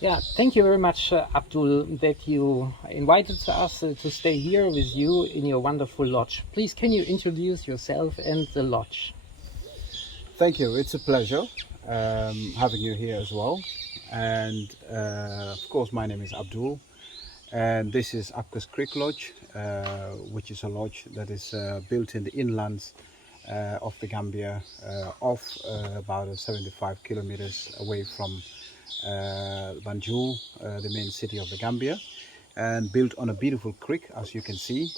Yeah, thank you very much, Abdul, that you invited us to stay here with you in your wonderful lodge. Please, can you introduce yourself and the lodge? Thank you. It's a pleasure having you here as well. And of course, my name is Abdul, and this is AbCa's Creek Lodge, which is a lodge that is built in the inlands of the Gambia, off about 75 kilometers away from Banjul, the main city of the Gambia, and built on a beautiful creek, as you can see,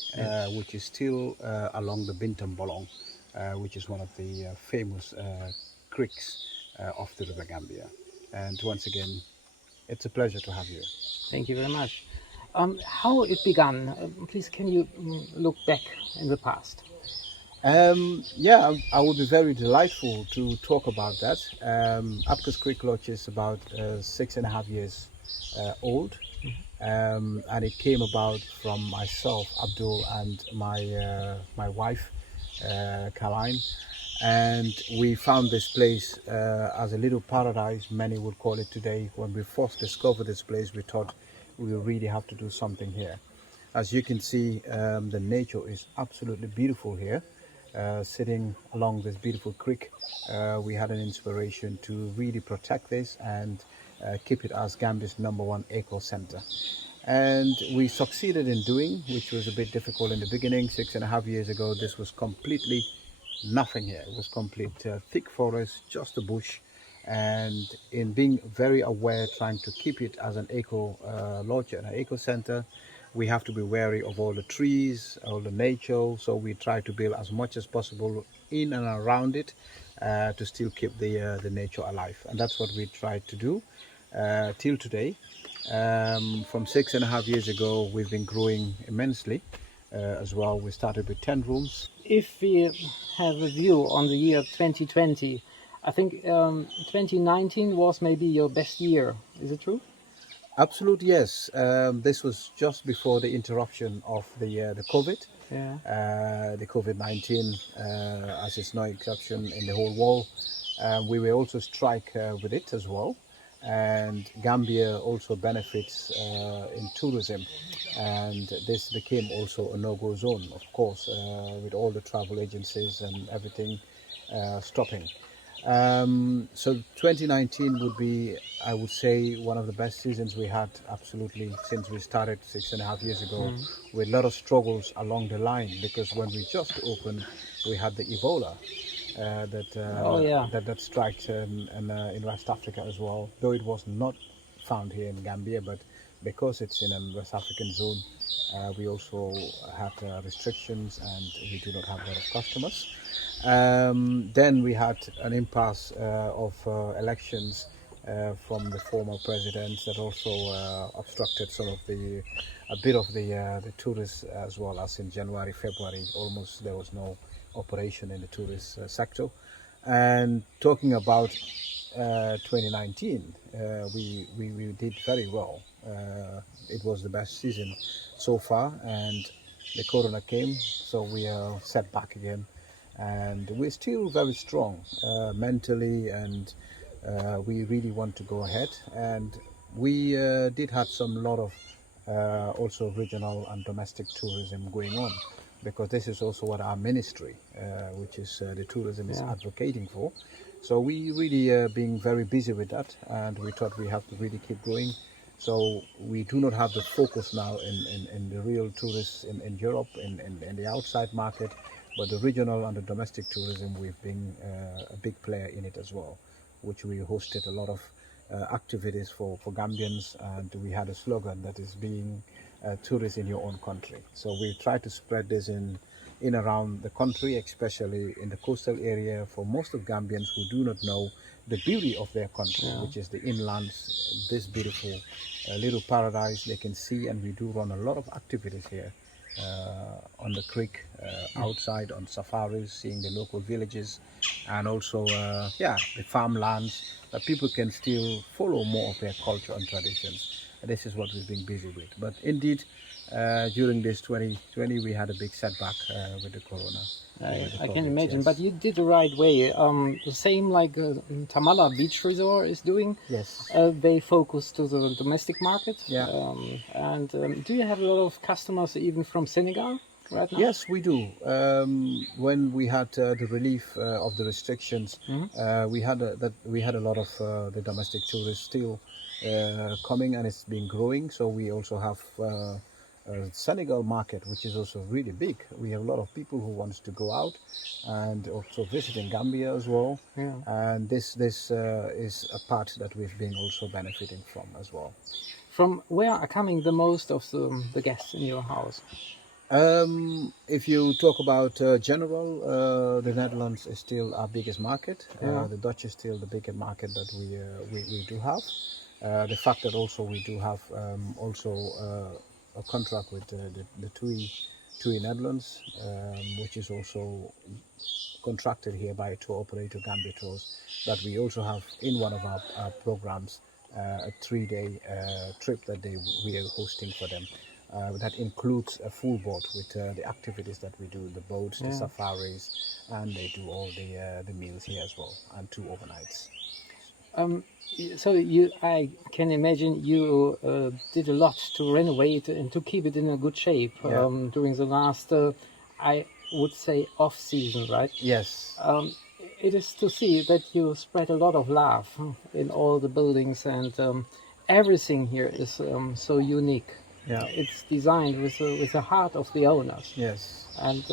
which is still along the Bintam Bolong, which is one of the famous creeks of the River Gambia. And once again, it's a pleasure to have you. Thank you very much. How it began? Please, can you look back in the past? Yeah, I would be very delightful to talk about that. AbCa's Creek Lodge is about 6.5 years old, and it came about from myself, Abdou, and my wife, Caroline, and we found this place as a little paradise, many would call it today. When we first discovered this place, we thought we really have to do something here. As you can see, the nature is absolutely beautiful here. Sitting along this beautiful creek, we had an inspiration to really protect this and keep it as Gambia's #1 eco center. And we succeeded in doing, which was a bit difficult in the beginning. 6.5 years ago, this was completely nothing here. It was complete thick forest, just a bush. And in being very aware, trying to keep it as an eco lodge and an eco center, we have to be wary of all the trees, all the nature. So we try to build as much as possible in and around it to still keep the nature alive. And that's what we tried to do till today. From 6.5 years ago, we've been growing immensely as well. We started with 10 rooms. If we have a view on the year 2020, I think 2019 was maybe your best year. Is it true? Absolutely, yes. This was just before the interruption of the COVID. Yeah. The COVID-19, as it's no exception in the whole world. We were also struck with it as well. And Gambia also benefits in tourism. And this became also a no-go zone, of course, with all the travel agencies and everything stopping. So 2019 would be, I would say, one of the best seasons we had, absolutely, since we started 6.5 years ago, with a lot of struggles along the line, because when we just opened, we had the Ebola that struck in West Africa as well, though it was not found here in Gambia, but because it's in a West African zone, we also had restrictions, and we do not have a lot of customers. Then we had an impasse of elections from the former presidents that also obstructed a bit of the tourists, as well as in January, February, almost there was no operation in the tourist sector. And talking about 2019, we did very well. It was the best season so far, and the corona came, so we are set back again. And we're still very strong mentally, and we really want to go ahead. And we did have some lot of also regional and domestic tourism going on, because this is also what our ministry, which is the tourism, is advocating for. So we really being very busy with that, and we thought we have to really keep going. So we do not have the focus now in the real tourists in Europe, in the outside market, but the regional and the domestic tourism, we've been a big player in it as well, which we hosted a lot of activities for Gambians, and we had a slogan that is being tourists in your own country. So we try to spread this in around the country, especially in the coastal area, for most of Gambians who do not know the beauty of their country, which is the inlands, this beautiful little paradise they can see. And we do run a lot of activities here on the creek, outside on safaris, seeing the local villages, and also the farmlands, that people can still follow more of their culture and traditions. this is what we've been busy with. But indeed, during this 2020, we had a big setback with the corona. I can imagine, yes. but you did the right way. The same like Tamala Beach Resort is doing. Yes. They focus to the domestic market. Yeah. Do you have a lot of customers even from Senegal right now? Yes, we do. When we had the relief of the restrictions, we had a lot of the domestic tourists still coming, and it's been growing. So we also have Senegal market, which is also really big. We have a lot of people who wants to go out and also visiting Gambia as well. Yeah. And this is a part that we've been also benefiting from as well. From where are coming the most of the guests in your house? If you talk about general, the Netherlands is still our biggest market. Yeah. The Dutch is still the biggest market that we do have. The fact that also we do have a contract with the TUI Netherlands, which is also contracted here by a tour operator, Gambia Tours, that we also have in one of our programs a 3-day trip that we are hosting for them. That includes a full boat with the activities that we do, the boats, the safaris, and they do all the meals here as well, and 2 overnights. So I can imagine you did a lot to renovate and to keep it in a good shape during the last, I would say, off season, right? Yes. It is to see that you spread a lot of love in all the buildings, and everything here is so unique. Yeah. It's designed with the heart of the owners. Yes. And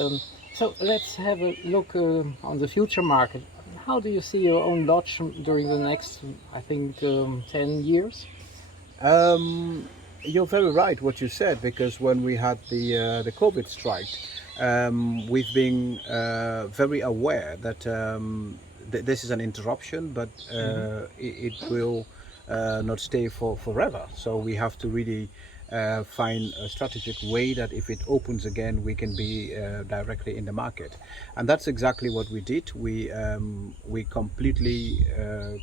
so let's have a look on the future market. How do you see your own lodge during the next, I think, 10 years? You're very right what you said, because when we had the COVID strike, we've been very aware that this is an interruption, but it will not stay forever. So we have to really find a strategic way that if it opens again, we can be directly in the market. And that's exactly what we did. We completely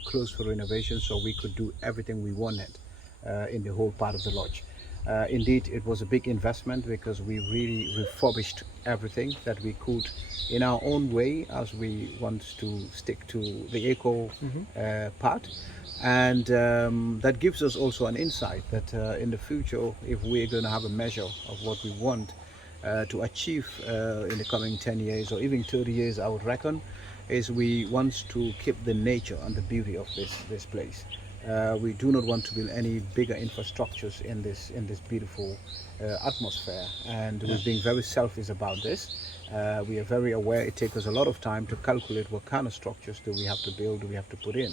closed for renovation, so we could do everything we wanted in the whole part of the lodge. Indeed, it was a big investment, because we really refurbished everything that we could in our own way, as we want to stick to the eco part. And that gives us also an insight that in the future, if we're going to have a measure of what we want to achieve in the coming 10 years or even 30 years, I would reckon, is we want to keep the nature and the beauty of this place. We do not want to build any bigger infrastructures in this beautiful atmosphere, and we've been very selfish about this. We are very aware it takes us a lot of time to calculate what kind of structures do we have to build, do we have to put in.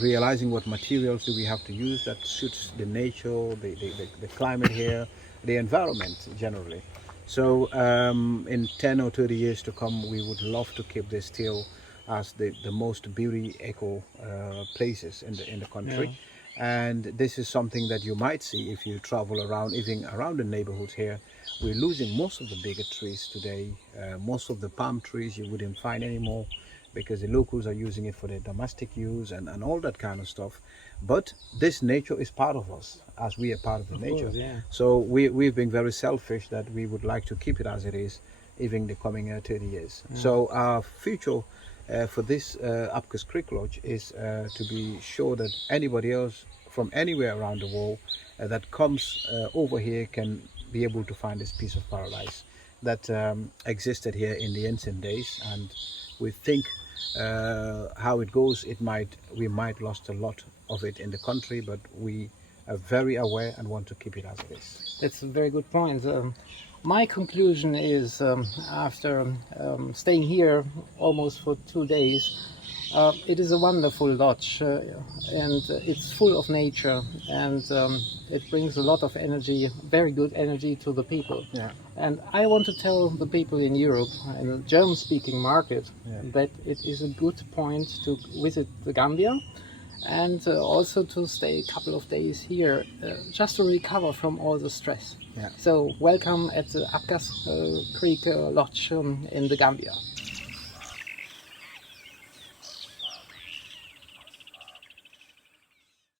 Realizing what materials do we have to use that suits the nature, the climate here, the environment generally. So in 10 or 30 years to come, we would love to keep this still as the most beauty eco places in the country. Yeah. And this is something that you might see if you travel around, even around the neighborhoods here. We're losing most of the bigger trees today. Most of the palm trees you wouldn't find anymore, because the locals are using it for their domestic use and all that kind of stuff. But this nature is part of us, as we are part of the nature. Course, yeah. So we've been very selfish that we would like to keep it as it is, even the coming 30 years. Yeah. So our future for this AbCa's Creek Lodge is to be sure that anybody else from anywhere around the world that comes over here can be able to find this piece of paradise that existed here in the ancient days. And we think how it goes, we might lost a lot of it in the country, but we are very aware and want to keep it as it is. That's a very good point. My conclusion is, after staying here almost for 2 days, it is a wonderful lodge, and it's full of nature, and it brings a lot of energy, very good energy to the people. Yeah. And I want to tell the people in Europe, in the German-speaking market, that it is a good point to visit the Gambia, and also to stay a couple of days here, just to recover from all the stress. Yeah. So welcome at the AbCa's Creek Lodge in the Gambia.